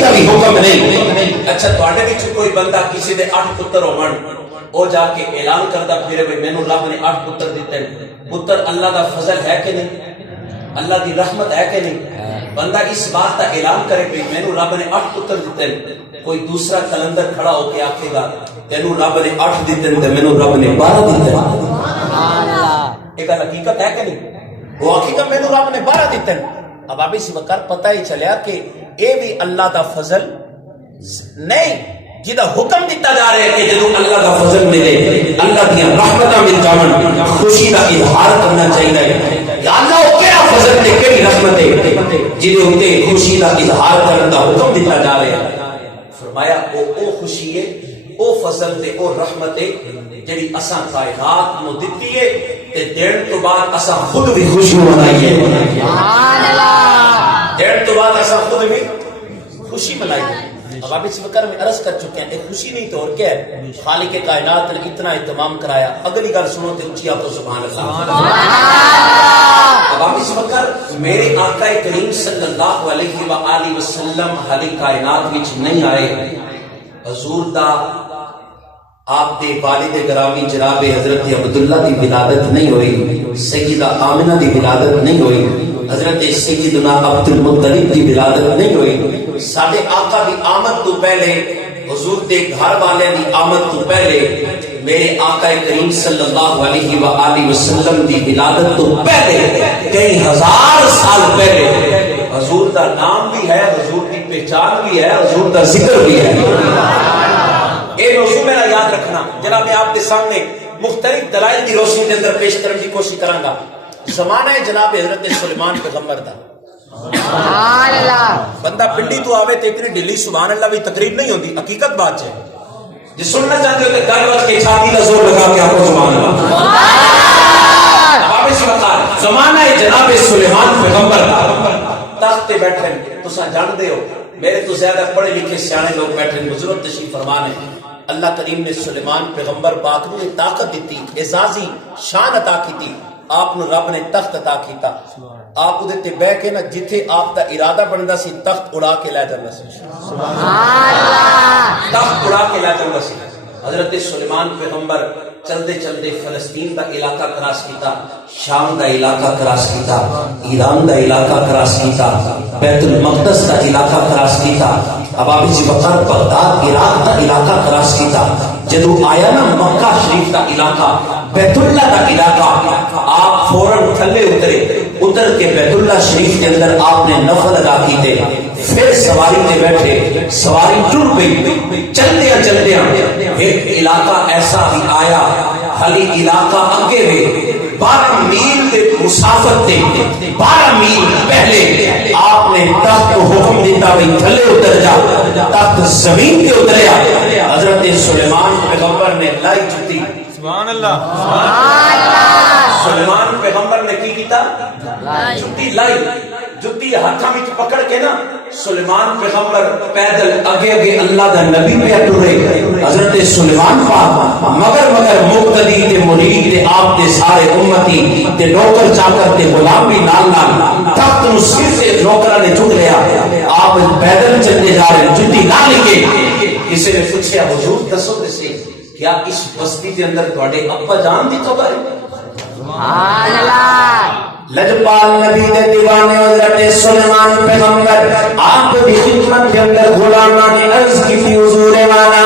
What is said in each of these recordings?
کا بھی حکم نہیں. اچھا تواڈے وچ کوئی بندہ کسی دے 8 پتر ہون او جا کے اعلان کردا پھرے بھئی مینوں رب نے 8 پتر دتے ہیں. پتر اللہ دا فضل ہے کہ نہیں؟ اللہ دی رحمت ہے کہ نہیں؟ بندہ اس بات کا اعلان کرے کہ مینوں رب نے 8 پتر دتے ہیں. کوئی دوسرا کلندر کھڑا ہو کے آکھے گا تینوں رب نے 8 دتے ہیں تے مینوں رب نے 12 دتے ہیں. سبحان اللہ. یہ گل حقیقت ہے کہ نہیں؟ وہ حقیقت مینوں رب نے 12 دتے ہیں. اب آپ اسی وقت پتہ ہی چلیا کہ اے بھی اللہ دا فضل نہیں جدا حکم دیتا جا رہا ہے کہ جدو اللہ دا فضل ملے اللہ کی رحمتاں مل جاون خوشی دا اظہار کرنا چاہیے. یا اللہ او کیا فضل تے کیڑی رحمت ہے جدے اوتے خوشی دا اظہار کرن دا حکم دیتا جا رہا ہے. فرمایا او خوشی ہے او فضل تے او رحمت ہے جڑی اساں کائنات نو دتی ہے تے دین تو بعد اساں خود بھی خوشی منائی ہے. سبحان اللہ. دین تو بعد اساں خود بھی خوشی منائی ہے. اب آپ اس وقت میں عرض کر چکے ہیں ایک خوشی نہیں تو اور کیا ہے؟ خالق کائنات نے اتنا اہتمام کرایا. اگلی گل سنو تے اونچی آپ سبحان اللہ. اب آپ اس وقت میرے آقا کریم صلی اللہ علیہ وآلہ وسلم حالی کائنات وچ نہیں آئے. حضور دا آپ دے والد گرامی جناب حضرت عبداللہ دی ولادت نہیں ہوئی. سیدہ آمنہ دی ولادت نہیں ہوئی. حضرت سیدنا عبد المطلب دی ولادت نہیں ہوئی. ساڈے آقا دی آمد تو پہلے حضور دے گھر والے دی آمد تو پہلے میرے آقا کریم صلی اللہ علیہ وآلہ وسلم دی ولادت تو پہلے کئی ہزار سال پہلے حضور دا نام بھی ہے, حضور کی پہچان بھی ہے, حضور دا ذکر بھی ہے. اے موضوع میرا یاد رکھنا. جناب میں آپ کے سامنے مختلف دلائل کی روشنی کے اندر پیش کرنے کی کوشش کراں گا. زمانہ ہے جناب حضرت سلیمان پیغمبر دا. سبحان اللہ. بندہ پنڈی تو آوے تے اتنی ڈلی سبحان اللہ بھی تقریب نہیں ہوتی. حقیقت بات ہے. جی سننا چاہتے ہو کہ گل وچ کے چھاتی کا زور لگا کے آپ کو سبحان اللہ. زمانہ ہے جناب سلیمان پیغمبر دا. تخت تے بیٹھے تساں جانتے ہو میرے تو زیادہ پڑھے لکھے سیانے لوگ بیٹھے بزرگ تشریف فرما نے. اللہ کریم نے سلیمان پیغمبر پاک نو طاقت دیتی, اعزازی شان عطا کیتی. آپ نو رب نے تخت عطا کیتا. آپ اودے تے بیٹھ کے نا جتھے آپ دا ارادہ بندا سی تخت اڑا کے لے جاندا سی. سبحان اللہ. تخت اڑا کے لے جاندا سی. حضرت سلیمان پیغمبر چلتے چلتے فلسطین دا علاقہ کراس کیتا, شام دا علاقہ کراس کیتا, ایران دا علاقہ کراس کیتا, بیت المقدس دا علاقہ کراس کیتا. اب آپ اسی وقت بغداد عراق دا علاقہ کراس کیتا. جدو آیا نا مکہ شریف دا علاقہ, بیت اللہ دا علاقہ, آپ فوراً تھلے اتر کے بیت اللہ شریف کے اندر آپ نے نفل ادا کیتے. پھر سواری تے بیٹھے, سواری ٹر گئی. چلدیاں ایک علاقہ ایسا بھی آیا حالی علاقہ اگے وے 12 میل کے مسافر تھے. 12 میل پہلے آپ نے تخت کو حکم دیتا بھئی تھلے اتر جا. تخت زمین پہ اتریا. حضرت سلیمان پیغمبر نے لائی جتی. سبحان اللہ. سلیمان پیغمبر نے کی کیتا؟ جتی لائی. جتی ہاتھاں وچ پکڑ کے نا سلیمان پیغمبر پیدل اگے اللہ دا نبی پہ ٹرے. حضرت سلیمان پاک مگر مقتدی تے مرید تے آپ تے سارے امتی تے نوکر چاکر تے غلام بھی نال تخت نو سر سے نوکراں نے چک لیا. آپ پیدل چلتے جا رہے, جتی نہ لے. کسی نے پوچھا حضور دسو تے کیا اس بستی کے اندر تواڈے ابا جان دی خبر ہے؟ سبحان اللہ. لجپال نبی دے دیوانے حضرت سلیمان پیغمبر آپ دی خدمت کے اندر غلاماں نے عرض کی تھی حضور والا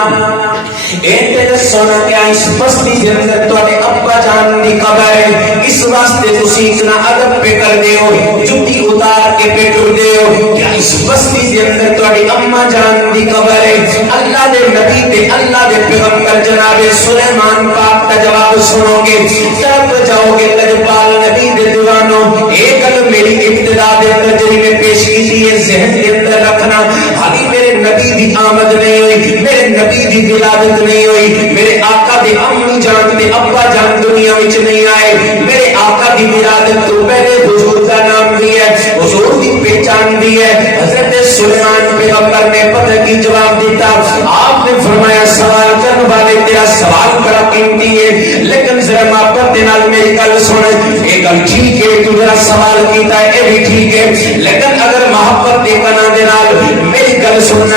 ایتے سونا کیا اس بستی کے اندر تواڈے ابا جان دی قبر ہے, اس واسطے تسی اتنا ادب پہ کر دے ہو, جُتی اتار کے پہ ٹر دے ہو. کیا اس بستی کے اندر تواڈی اما جان دی قبر ہے؟ اللہ دے نبی تے اللہ دے پیغمبر جناب سلیمان پاک کا جواب سنو گے تب جاؤ گے. لجپال نبی دے دیوانوں ایک گل میری ابتدا دے اندر جڑی میں پیش کی ہے ذہن کے اندر رکھنا. حالی میرے نبی دی آمد نہیں ہوئی, میرے نبی دی ولادت نہیں ہوئی, میرے آقا دے امی جان تے ابا جان دنیا وچ نہیں آئے. میرے آقا دی ولادت تو پہلے حضور کا نام بھی ہے, حضور دی پہچان بھی ہے. حضرت سلیمان پیغمبر نے پتہ کی جواب دیتا. آپ نے فرمایا سوال کرنے والے تیرا سوال بڑا قیمتی ہے, لیکن ذرا محبت دے نال میری گل سن. یہ گل ٹھیک ہے تو میرا سوال کیتا ہے یہ بھی ٹھیک ہے, لیکن اگر محبت دے بنا دے نال میری گل سننا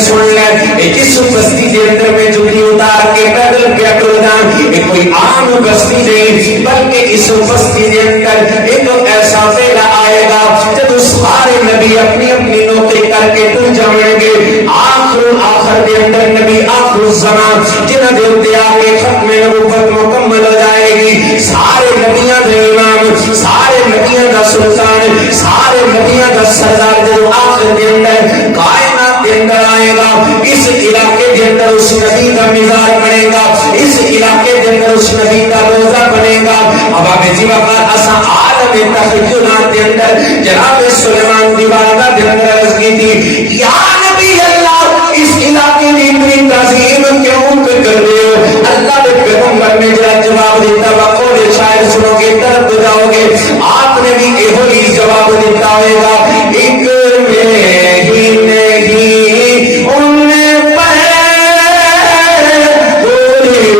سن لے جس بستی دے اندر میں جھگی اتار کے پیدل پیا ٹرنا یہ کوئی عام بستی نہیں بلکہ اس بستی دے اندر ایک ایسا ویلا آئے گا جب سارے نبی اپنی اپنی نوکری کر کے ٹر جائیں گے آخر دے اندر نبی آخر الزمان جنہ دے اوتے آ کے ختم نبوت مکمل ہو جائے گی سارے نبیاں دے امام سارے نبیاں دا سلطان سارے نبیاں دا سردار جو آخر دے اندر کائنات دے اندر آئے گا اس علاقے دے اندر اس نبی کا مزار بنے گا اس علاقے دے اندر اس نبی کا روزہ بنے گا اب آپ جی وقت اسا عالم تخیلات دے اندر جناب سلیمان دی بارگاہ دے اندر عرض کی تھی یا نبی اللہ اس علاقے دی اتنی تعظیم کیوں کر رہے ہو اللہ دے پیغمبر نے جواب دیتا وقول شاعر سنو گے طرف جاؤ گے آپ نے بھی یہی جواب دیتا ہوئے گا ایک میں ہی نہیں ان پر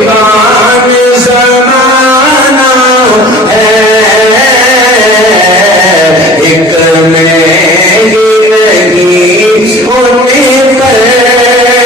قربان زمانہ ہے ایک میں ہی نہیں ان پر قربان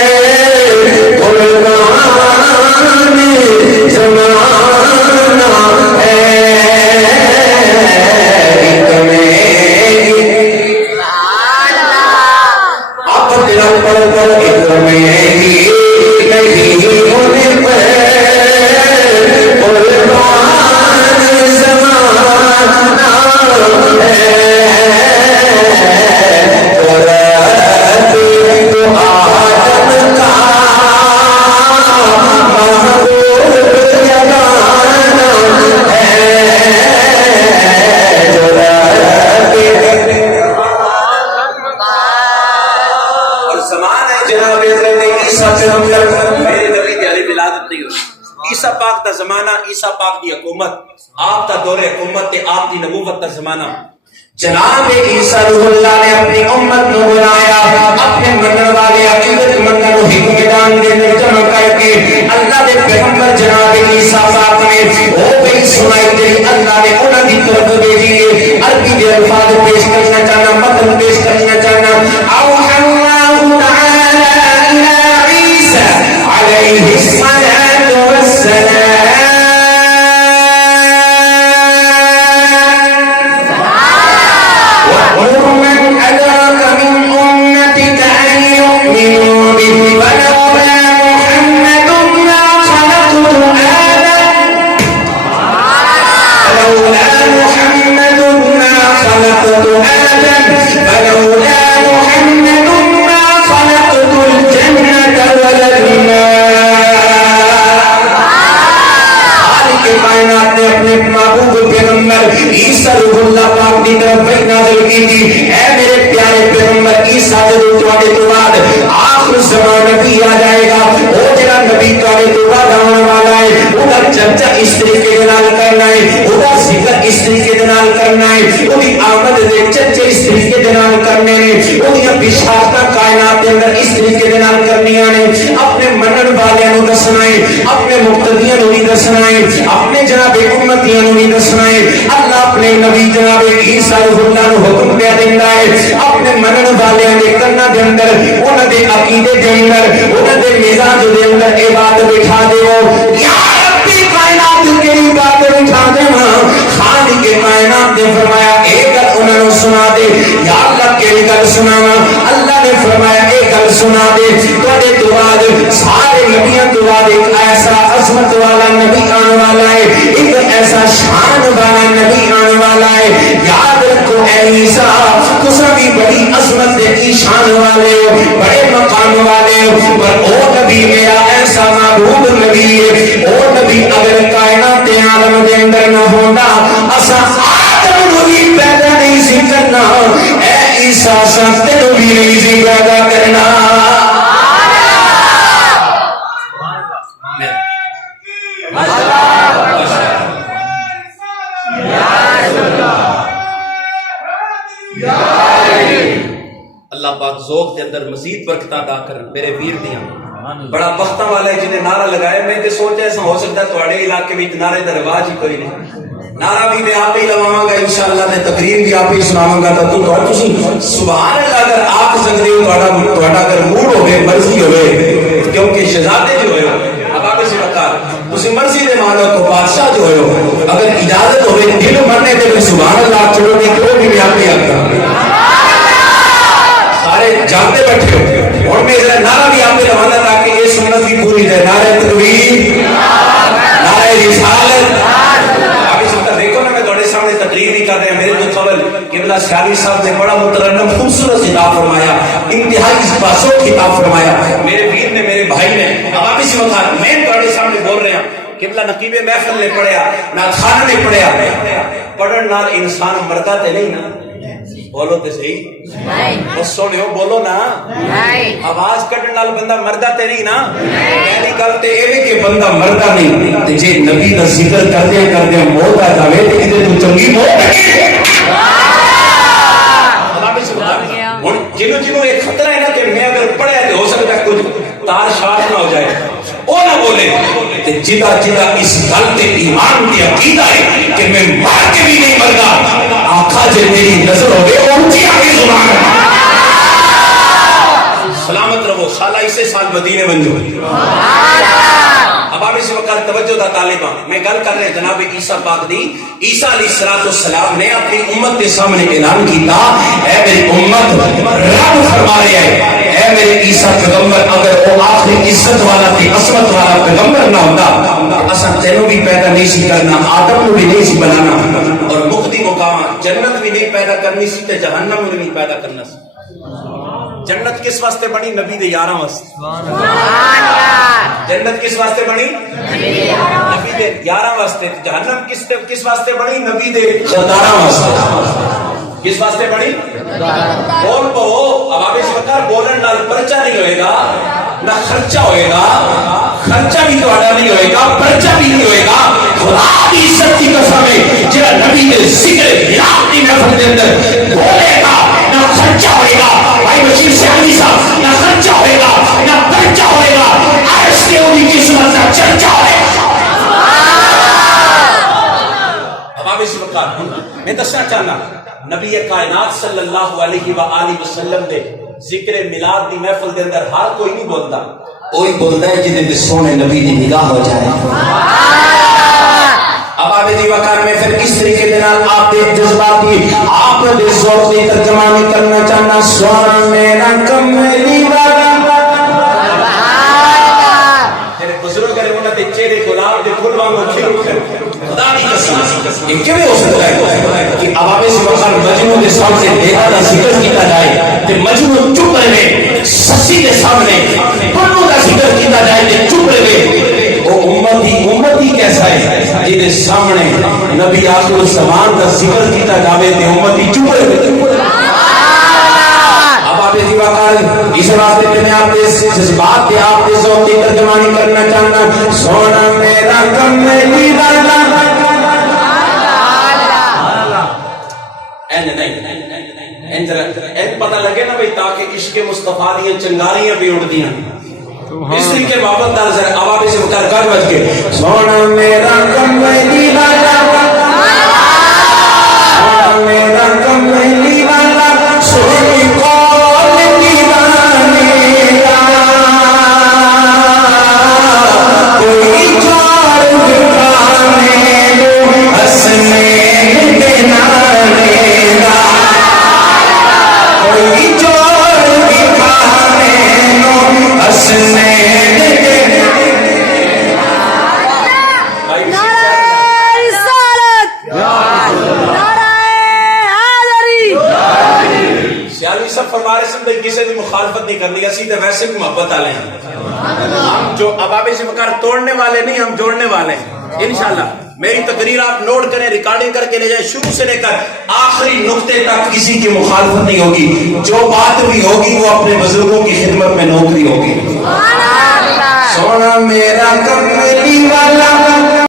زمانہ عیسیٰ پاک دا زمانہ عیسیٰ پاک دی حکومت آپ دا دور حکومت تے آپ دی نبوت دا زمانہ جناب عیسیٰ روح اللہ نے اپنی امت نو بنایا اپنے منن والے عقیدت منداں نو ایک میدان دے اندر جمع کر کے اللہ دے پیغمبر جناب عیسیٰ پاک نے وہ گئی سنائی دے اللہ نے انہاں دی طرف بھیجی ہے عربی دے الفاظ پیش کرنا چاہنا متن پیش کرنا چاہنا اوحى اللہ تعالی الی عیسیٰ علیہ الصلاۃ والسلام عیسیٰ روح اللہ پاک دی طرف وحی نازل کی تھی اے میرے پیارے پیغمبر عیسیٰ جو تواڈے تو بعد آخر زمان نبی آ جائے گا وہ جڑا نبی تواڈے تو بعد آنے والا ہے وہ دا چرچا اس طریقے دے نال کرنا ہے وہ دا ذکر اس طریقے دے نال کرنا ہے وہ دی آمد دے چرچے اس طریقے دے نال کرنے نے وہ دی بشارتاں کائنات دے اندر اس طریقے دے نال کرنیاں نے اپنے منن والیاں نو دسنا ہے اپنے مقتدیاں نو بھی دسنا ہے اپنے جناب امتیاں نو بھی دسنا ہے اللہ اپنے نبی جناب عیسیٰ روح اللہ نو حکم دے دیندا ہے اپنے منن والیاں دے کنا دے اندر انہاں دے عقیدے دے اندر انہاں دے مزاج دے اندر اے بات بٹھا دیو یا رب کائنات کی بات بٹھا دیواں خالق کائنات نے فرمایا اے گل انہاں نو سنا دے یا اللہ کی گل سناواں اللہ نے فرمایا اے گل سنا دے تواڈے تو بعد سارے نبیوں تو بعد ایک ایسا عظمت والا نبی آنے والا ہے ایک ایسا شان والا نبی آنے والا ہے یاد رکھو اے عیسیٰ تساں بھی بڑی عظمت دے شان والے ہو بڑے مقام والے ہو پر او نبی میرا ایسا محبوب نبی ہے او نبی اگر کائنات عالم دے اندر نہ ہوندا اسا آدم نو بھی پیدا نہیں سی کرنا اے عیسیٰ سب تینو بھی نہیں سی پیدا کرنا اللہ پاک ذوق کے اندر مزید برکت عطا کر میرے ویر دیاں بڑا بختاں والا ہے جنہیں نعرہ لگایا میں تے سوچا ایسا ہو سکتا ہے تواڈے علاقے وچ نعرے دا رواج ہی کوئی نہیں نعرہ بھی میں آپ ہی لواں گا انشاءاللہ تے تقریر بھی آپ ہی سناواں گا تو تسی سبحان اللہ اگر آپ سکدے ہو تہاڈا اگر موڈ ہوے مرضی ہوے کیونکہ شہزادے جو ہوئے اب آپ سے وقار تسی مرضی دے مانو تو بادشاہ جو ہوئے اگر اجازت ہوے دل مرنے تے سبحان اللہ چھوڑ دے تو بھی آپ ہی آتا سارے جانتے بیٹھے ہو اور میں ذرا نعرہ بھی آپ ہی لوانا تاکہ یہ سنت بھی پوری جائے نعرہ تکبیر نعرہ رسالت تقریر بھی کر رہے ہیں. میرے جو قبل قبلہ شاہی صاحب نے بڑا مترنم خوبصورت خطاب فرمایا انتہائی باسو خطاب فرمایا میرے ویر نے میرے بھائی نے اب آپ اسی وقت میں تھوڑے سامنے بول رہے ہیں قبلہ نقیب محفل نے پڑھیا نہ خانہ نے پڑھیا پڑھن نال انسان مردا تے نہیں نا بولو تے صحیح بس سنو بولو نا آواز کڈن نال بندہ مردا تے نہیں نا پہلی گل تے اے کہ بندہ مردا نہیں تے جے نبی دا ذکر کردے کردے موت آ جاوے تے کدے تو چنگی موت لگے ہن جنوں جنوں ایک خطرہ ہے نا کہ میں اگر پڑھیا تے ہو سکتا ہے کچھ تار شاٹ نہ ہو جائے او نہ بولے تے جدا جدا اس گل تے ایمان دی عقیدہ ہے کہ میں مار کے بھی نہیں مردا آقا جے میری نظر ہوئے اونچی آگے زبان سلامت رہو سالہ اسے سال مدینے بن جو اب آپ اس وقت توجہ دا طالبہ میں گل کر رہے جناب عیسیٰ پاک دی عیسیٰ علیہ السلام نے اپنی امت کے سامنے اعلان کیتا اے میری امت رب فرما رہے ہیں اے میرے عیسیٰ پیغمبر اگر وہ آخری عزت والا تھی عصمت والا پیغمبر نہ ہوتا اساں تینوں بھی پیدا نہیں سی کرنا آدم کو بھی نہیں سی بنانا اور مقدی مقام جنت بھی نہیں پیدا کرنی سی تے جہنم بھی نہیں پیدا کرنا سی جنت کس واسطے بنی نبی دے یاراں واسطے جنت کس واسطے بنی نبی دے یاراں واسطے جہنم کس واسطے بنی نبی دے سرداراں واسطے کس واسطے بنی بول پو اب آپ اس وقت بولن نال پرچہ نہیں ہوئے گا نہ خرچہ ہوئے گا خرچہ بھی تہاڈا نہیں ہوئے گا پرچہ بھی نہیں ہوئے گا خدا کی عزت کی قسم ہے جڑا نبی دے ذکر ملاد دی محفل دے اندر بولے گا نہ خرچہ ہوئے گا بھائی بشیر سیانی صاحب نہ خرچہ ہوئے گا نہ پرچہ ہوئے گا عرش کے انہی قسمت کا چرچہ ہوئے گا اب آپ اس وقت میں دسنا چاہنا نبی کائنات صلی اللہ علیہ وآلہ وسلم دے ذکر میلاد دی محفل دے اندر ہر کوئی نہیں بولتا کوئی بولتا ہے جنہیں دے سونے نبی دی نگاہ ہو جائے اب آپ دی وقار میں پھر کس طریقے دے نال آپ دے جذباتی آپ دے ذوق دی ترجمانی کرنا چاہنا سونا میرا کملی والا تیرے بزرگ کرے انہاں دے چہرے گلاب دے پھول وانگو کھل کر خدا دی قسم یہ کیوں ہو سکتا ہے کہ اب آپ اس وقار مجنون دے سامنے دیکھا دا ذکر کیتا جائے تے مجنون چپ رہے سسی دے سامنے پڑھوں دا ذکر کیتا جائے تے چپ رہے وہ امتی کیسا ہے جنہیں سامنے نبی آخر الزمان کا ذکر کیتا جاوے تے امتی چپ رہے اب آپ یہ وقار اس راستے پہ میں آپ کے جذبات پہ آپ کے ذوق کی ترجمانی کرنا چاہنا سونا میرا کملی والا این پتہ لگے نا بھئی تاکہ عشق مصطفیٰ دیا چنگاریاں بھی اڑ دیاں اس طریقے بابت نظر عوابی سے مکر کر بچ کے سونا میرا کملی والا سونا میرا کملی والا سونی کول دیوانے کوئی چار دکھانے ہسنے دینانے کوئی چار دکھانے ہسنے کسی بھی مخالفت نہیں کرنی اسی تو ویسے بھی محبت والے ہیں ہم جو اباب سے مکار توڑنے والے نہیں ہم جوڑنے والے ہیں انشاءاللہ میری تقریر آپ نوٹ کریں ریکارڈنگ کر کے لے جائیں شروع سے لے کر آخری نقطے تک کسی کی مخالفت نہیں ہوگی جو بات بھی ہوگی وہ اپنے بزرگوں کی خدمت میں نوکری ہوگی سونا میرا کملی والا